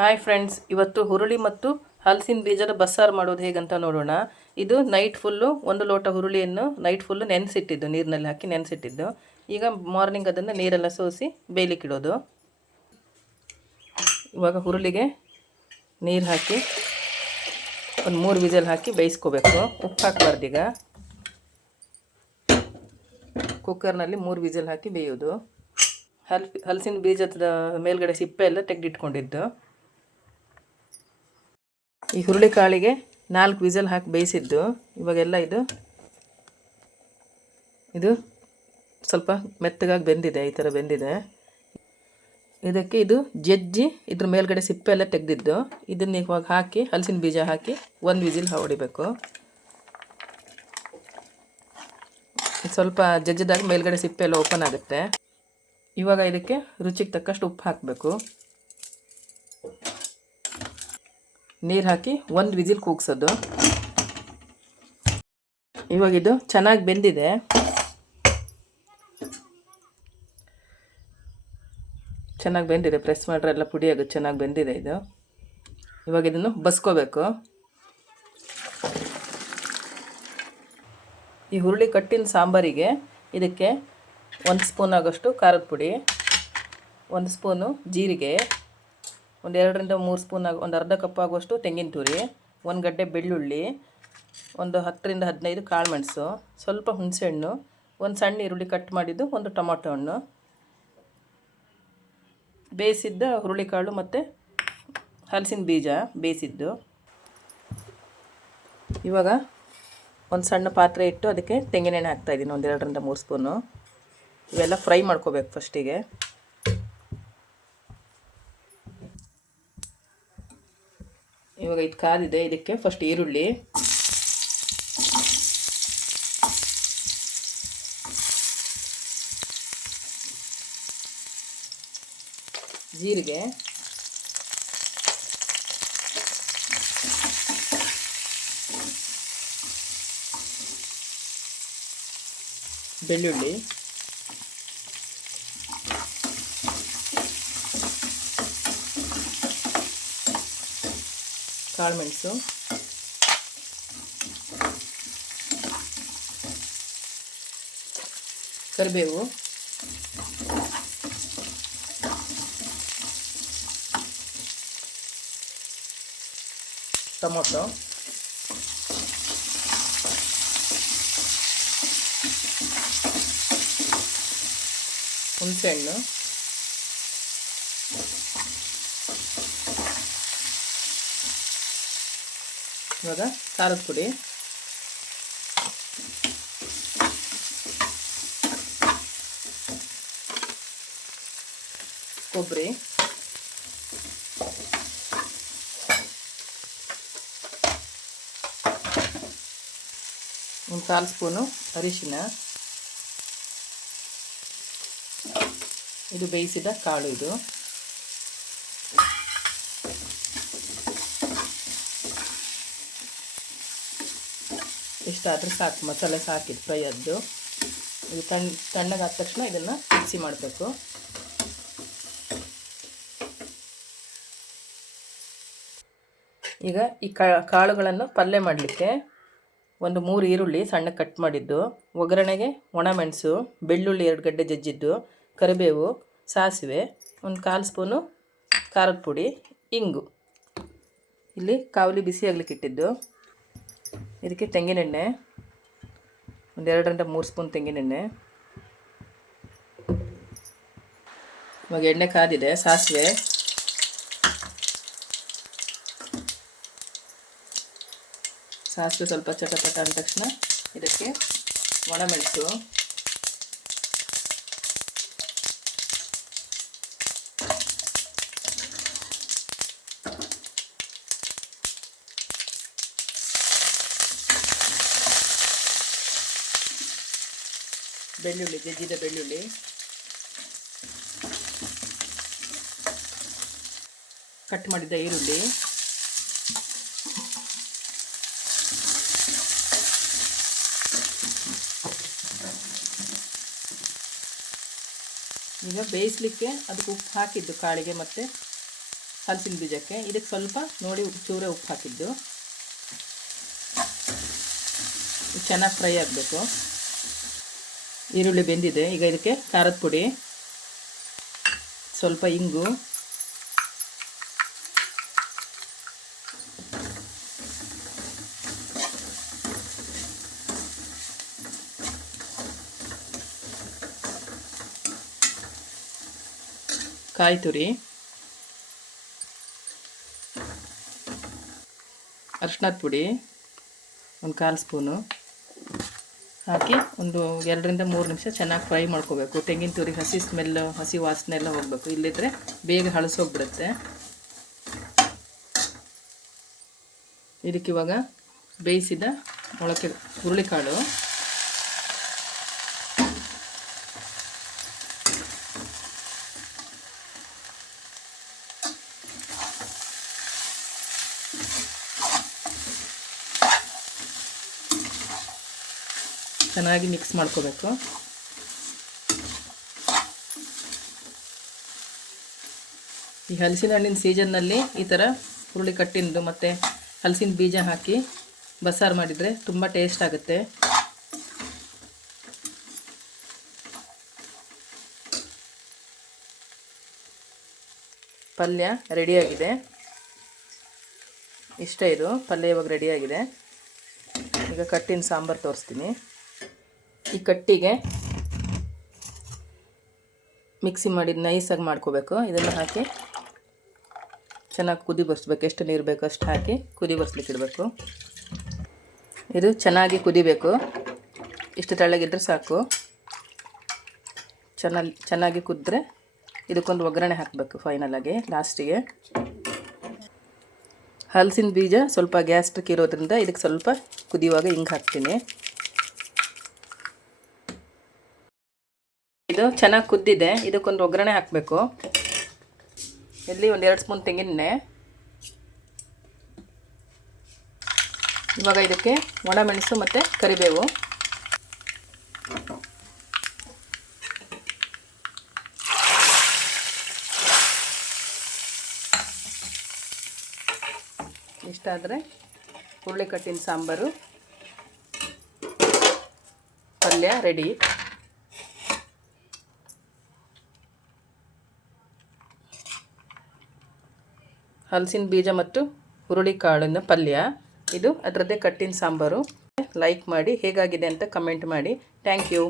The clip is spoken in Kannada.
ಹಾಯ್ ಫ್ರೆಂಡ್ಸ್ ಇವತ್ತು ಹುರುಳಿ ಮತ್ತು ಹಲಸಿನ ಬೀಜದ ಬಸ್ಸಾರು ಮಾಡೋದು ಹೇಗಂತ ನೋಡೋಣ. ಇದು ನೈಟ್ ಫುಲ್ಲು ಒಂದು ಲೋಟ ಹುರುಳಿಯನ್ನು ನೈಟ್ ಫುಲ್ಲು ನೆನೆಸಿಟ್ಟಿದ್ದು, ನೀರಿನಲ್ಲಿ ಹಾಕಿ ನೆನೆಸಿಟ್ಟಿದ್ದು. ಈಗ ಮಾರ್ನಿಂಗ್ ಅದನ್ನು ನೀರೆಲ್ಲ ಸೋಸಿ ಬೇಯಲಿಕ್ಕಿಡೋದು ಇವಾಗ ಹುರುಳಿಗೆ ನೀರು ಹಾಕಿ, ಒಂದು ಮೂರು ವಿಜಲ್ ಹಾಕಿ ಬೇಯಿಸ್ಕೋಬೇಕು. ಉಪ್ಪು ಹಾಕಬಾರ್ದು ಈಗ. ಕುಕ್ಕರ್ನಲ್ಲಿ ಮೂರು ವಿಜಲ್ ಹಾಕಿ ಬೇಯೋದು. ಹಲ್, ಹಲಸಿನ ಬೀಜದ ಮೇಲ್ಗಡೆ ಸಿಪ್ಪೆ ಎಲ್ಲ ತೆಗೆದಿಟ್ಕೊಂಡಿದ್ದು. ಈ ಹುರುಳಿ ಕಾಳಿಗೆ ನಾಲ್ಕು ವಿಸಲ್ ಹಾಕಿ ಬೇಯಿಸಿದ್ದು, ಇವಾಗೆಲ್ಲ ಇದು ಇದು ಸ್ವಲ್ಪ ಮೆತ್ತಗಾಗಿ ಬೆಂದಿದೆ, ಈ ಥರ ಬೆಂದಿದೆ. ಇದಕ್ಕೆ ಇದು ಜಜ್ಜಿ, ಇದ್ರ ಮೇಲ್ಗಡೆ ಸಿಪ್ಪೆ ಎಲ್ಲ ತೆಗೆದಿದ್ದು, ಇದನ್ನು ಇವಾಗ ಹಾಕಿ, ಹಲಸಿನ ಬೀಜ ಹಾಕಿ ಒಂದು ವಿಸಿಲ್ ಹೊಡಿಬೇಕು. ಸ್ವಲ್ಪ ಜಜ್ಜಿದಾಗ ಮೇಲ್ಗಡೆ ಸಿಪ್ಪೆ ಎಲ್ಲ ಓಪನ್ ಆಗುತ್ತೆ. ಇವಾಗ ಇದಕ್ಕೆ ರುಚಿಗೆ ತಕ್ಕಷ್ಟು ಉಪ್ಪು ಹಾಕಬೇಕು. ನೀರು ಹಾಕಿ ಒಂದು ವಿಜಿಲ್ ಕೂಗ್ಸೋದು. ಇವಾಗ ಇದು ಚೆನ್ನಾಗಿ ಬೆಂದಿದೆ. ಚೆನ್ನಾಗಿ ಬೆಂದಿದೆ. ಪ್ರೆಸ್ ಮಾಡ್ರೆ ಎಲ್ಲ ಪುಡಿ ಆಗುತ್ತೆ. ಚೆನ್ನಾಗಿ ಬೆಂದಿದೆ ಇದು. ಇವಾಗ ಇದನ್ನು ಬಸ್ಕೋಬೇಕು. ಈ ಹುರುಳಿ ಕಟ್ಟಿನ ಸಾಂಬಾರಿಗೆ ಇದಕ್ಕೆ ಒಂದು ಸ್ಪೂನ್ ಆಗೋಷ್ಟು ಖಾರದ ಪುಡಿ, ಒಂದು ಸ್ಪೂನು ಜೀರಿಗೆ ಒಂದು ಎರಡರಿಂದ ಮೂರು ಸ್ಪೂನ್ ಆಗ ಒಂದು ಅರ್ಧ ಕಪ್ ಆಗುವಷ್ಟು ತೆಂಗಿನ ತುರಿ, ಒಂದು ಗಡ್ಡೆ ಬೆಳ್ಳುಳ್ಳಿ, ಒಂದು ಹತ್ತರಿಂದ ಹದಿನೈದು ಕಾಳು ಮೆಣಸು, ಸ್ವಲ್ಪ ಹುಣಸೆಹಣ್ಣು, ಒಂದು ಸಣ್ಣ ಈರುಳ್ಳಿ ಕಟ್ ಮಾಡಿದ್ದು ಒಂದು ಟೊಮೊಟೊ ಹಣ್ಣು. ಬೇಯಿಸಿದ್ದ ಹುರುಳಿಕಾಳು ಮತ್ತು ಹಲಸಿನ ಬೀಜ ಬೇಯಿಸಿದ್ದು. ಇವಾಗ ಒಂದು ಸಣ್ಣ ಪಾತ್ರೆ ಇಟ್ಟು ಅದಕ್ಕೆ ತೆಂಗಿನೆಣ್ಣೆ ಹಾಕ್ತಾಯಿದ್ದೀನಿ ಒಂದು ಎರಡರಿಂದ ಮೂರು ಸ್ಪೂನು. ಇವೆಲ್ಲ ಫ್ರೈ ಮಾಡ್ಕೋಬೇಕು ಫಸ್ಟಿಗೆ ಇವಾಗ ಇದು. ಕಾದಿದೆ ಇದಕ್ಕೆ ಫಸ್ಟ್ ಈರುಳ್ಳಿ. ಜೀರಿಗೆ. ಬೆಳ್ಳುಳ್ಳಿ. ಕಾಳುಮೆಣಸು ಕರಿಬೇವು. ಟೊಮೊಟೊ. ಹುಣಸೆಹಣ್ಣು. ಇವಾಗ ಖಾರದ ಪುಡಿ. ಕೊಬ್ಬರಿ. ಒಂದು ಕಾಲು ಸ್ಪೂನು ಅರಿಶಿನ. ಇದು ಬೇಯಿಸಿದ ಕಾಳು ಇದು. ಇಷ್ಟಾದರೆ ಸಾಕು, ಮಸಾಲೆ ಸಾಕಿದ್ದು ಫ್ರೈ ಅದು ಇದು ತಣ್ಣ ತಣ್ಣಗಾದ ತಕ್ಷಣ ಇದನ್ನು ಮಿಕ್ಸಿ ಮಾಡಬೇಕು. ಈಗ ಈ ಕಾಳುಗಳನ್ನು ಪಲ್ಯ ಮಾಡಲಿಕ್ಕೆ ಒಂದು ಮೂರು ಈರುಳ್ಳಿ ಸಣ್ಣ ಕಟ್ ಮಾಡಿದ್ದು, ಒಗ್ಗರಣೆಗೆ ಒಣಮೆಣಸು ಬೆಳ್ಳುಳ್ಳಿ ಎರಡು ಗಡ್ಡೆ ಜಜ್ಜಿದ್ದು, ಕರಿಬೇವು, ಸಾಸಿವೆ, ಒಂದು ಕಾಲು ಸ್ಪೂನು ಖಾರದ ಪುಡಿ, ಇಂಗು. ಇಲ್ಲಿ ಕಾವಲಿ ಬಿಸಿ ಆಗ್ಲಿಕ್ಕೆ ಇಟ್ಟಿದ್ದು. ಇದಕ್ಕೆ ತೆಂಗಿನೆಣ್ಣೆ ಒಂದು ಎರಡರಿಂದ ಮೂರು ಸ್ಪೂನ್ ತೆಂಗಿನೆಣ್ಣೆ ಇವಾಗ ಎಣ್ಣೆ ಕಾದಿದೆ, ಸಾಸಿವೆ. ಸಾಸಿವೆ ಸ್ವಲ್ಪ ಚಟಪಟ ಅಂದ ತಕ್ಷಣ ಇದಕ್ಕೆ ಒಣಮೆಣಸು ಬೆಳ್ಳುಳ್ಳಿ, ಜಜ್ಜಿದ ಬೆಳ್ಳುಳ್ಳಿ. ಕಟ್ ಮಾಡಿದ ಈರುಳ್ಳಿ. ಈಗ ಬೇಯಿಸ್ಲಿಕ್ಕೆ ಅದಕ್ಕೆ ಉಪ್ಪು ಹಾಕಿದ್ದು ಕಾಳಿಗೆ ಮತ್ತು ಹಲಸಿನ ಬೀಜಕ್ಕೆ. ಇದಕ್ಕೆ ಸ್ವಲ್ಪ ನೋಡಿ ಚೂರೇ ಉಪ್ಪು ಹಾಕಿದ್ದು. ಚೆನ್ನಾಗಿ ಫ್ರೈ ಆಗಬೇಕು. ಈರುಳ್ಳಿ ಬೆಂದಿದೆ. ಈಗ ಇದಕ್ಕೆ ಖಾರದ ಪುಡಿ, ಸ್ವಲ್ಪ ಇಂಗು, ಕಾಯಿ ತುರಿ ಅರ್ಶಿನದ ಪುಡಿ, ಒಂದು ಕಾಲು ಸ್ಪೂನು. ಹಾಕಿ ಒಂದು ಎರಡರಿಂದ ಮೂರು ನಿಮಿಷ ಚೆನ್ನಾಗಿ ಫ್ರೈ ಮಾಡ್ಕೋಬೇಕು. ತೆಂಗಿನ ತುರಿ, ಹಸಿ ಸ್ಮೆಲ್ಲು ಹಸಿ ವಾಸನೆ ಎಲ್ಲ ಹೋಗಬೇಕು. ಇಲ್ಲಿದ್ದರೆ ಬೇಗ ಹಳಸೋಗ್ಬಿಡುತ್ತೆ ಇದಕ್ಕಿವಾಗ ಬೇಯಿಸಿದ ಮೊಳಕೆ, ಹುರುಳಿಕಾಳು. ಚೆನ್ನಾಗಿ ಮಿಕ್ಸ್ ಮಾಡ್ಕೋಬೇಕು. ಈ ಹಲಸಿನ ಹಣ್ಣಿನ ಸೀಸನ್ನಲ್ಲಿ ಈ ಥರ ಹುರುಳಿ ಕಟ್ಟಿಂದು ಮತ್ತು ಹಲಸಿನ ಬೀಜ ಹಾಕಿ ಬಸ್ಸಾರು ಮಾಡಿದರೆ ತುಂಬ ಟೇಸ್ಟ್ ಆಗುತ್ತೆ. ಪಲ್ಯ ರೆಡಿಯಾಗಿದೆ ಇಷ್ಟ ಇದು, ಪಲ್ಯ ಇವಾಗ ರೆಡಿಯಾಗಿದೆ ಈಗ ಕಟ್ಟಿನ ಸಾಂಬಾರು ತೋರಿಸ್ತೀನಿ. ಈ ಕಟ್ಟಿಗೆ ಮಿಕ್ಸಿ ಮಾಡಿ ನೈಸಾಗಿ ಮಾಡ್ಕೋಬೇಕು. ಇದನ್ನು ಹಾಕಿ ಚೆನ್ನಾಗಿ ಕುದಿ ಬರ್ಸ್ಬೇಕು. ಎಷ್ಟು ನೀರು ಬೇಕು ಅಷ್ಟು ಹಾಕಿ ಕುದಿ ಬರ್ಸ್ಲಿಕ್ಕೆ ಇಡಬೇಕು. ಇದು ಚೆನ್ನಾಗಿ ಕುದಿಬೇಕು. ಇಷ್ಟು ತೆಳ್ಳಗಿದ್ರೆ ಸಾಕು. ಚೆನ್ನಾಗಿ ಚೆನ್ನಾಗಿ ಕುದ್ರೆ ಇದಕ್ಕೊಂದು ಒಗ್ಗರಣೆ ಹಾಕಬೇಕು ಫೈನಲಾಗಿ ಲಾಸ್ಟಿಗೆ ಹಲಸಿನ ಬೀಜ ಸ್ವಲ್ಪ ಗ್ಯಾಸ್ಟ್ರಿಕ್ ಇರೋದ್ರಿಂದ ಇದಕ್ಕೆ ಸ್ವಲ್ಪ ಕುದಿಯುವಾಗ ಹಿಂಗೆ ಹಾಕ್ತೀನಿ. ಇದು ಚೆನ್ನಾಗಿ ಕುದ್ದಿದೆ. ಇದಕ್ಕೊಂದು ಒಗ್ಗರಣೆ ಹಾಕಬೇಕು. ಇಲ್ಲಿ ಒಂದು ಎರಡು ಸ್ಪೂನ್ ತೆಂಗಿನೆ ಇವಾಗ ಇದಕ್ಕೆ ಒಣಮೆಣಸು ಮತ್ತು ಕರಿಬೇವು. ಇಷ್ಟಾದರೆ ಹುರುಳಿಕಟ್ಟಿನ ಸಾಂಬಾರು, ಪಲ್ಯ ರೆಡಿ ಹಲಸಿನ ಬೀಜ ಮತ್ತು ಹುರುಳಿ ಕಾಳಿನ ಪಲ್ಯ. ಇದು ಅದರದ್ದೇ ಕಟ್ಟಿನ ಸಾಂಬಾರು. ಲೈಕ್ ಮಾಡಿ, ಹೇಗಾಗಿದೆ ಅಂತ ಕಮೆಂಟ್ ಮಾಡಿ. Thank you.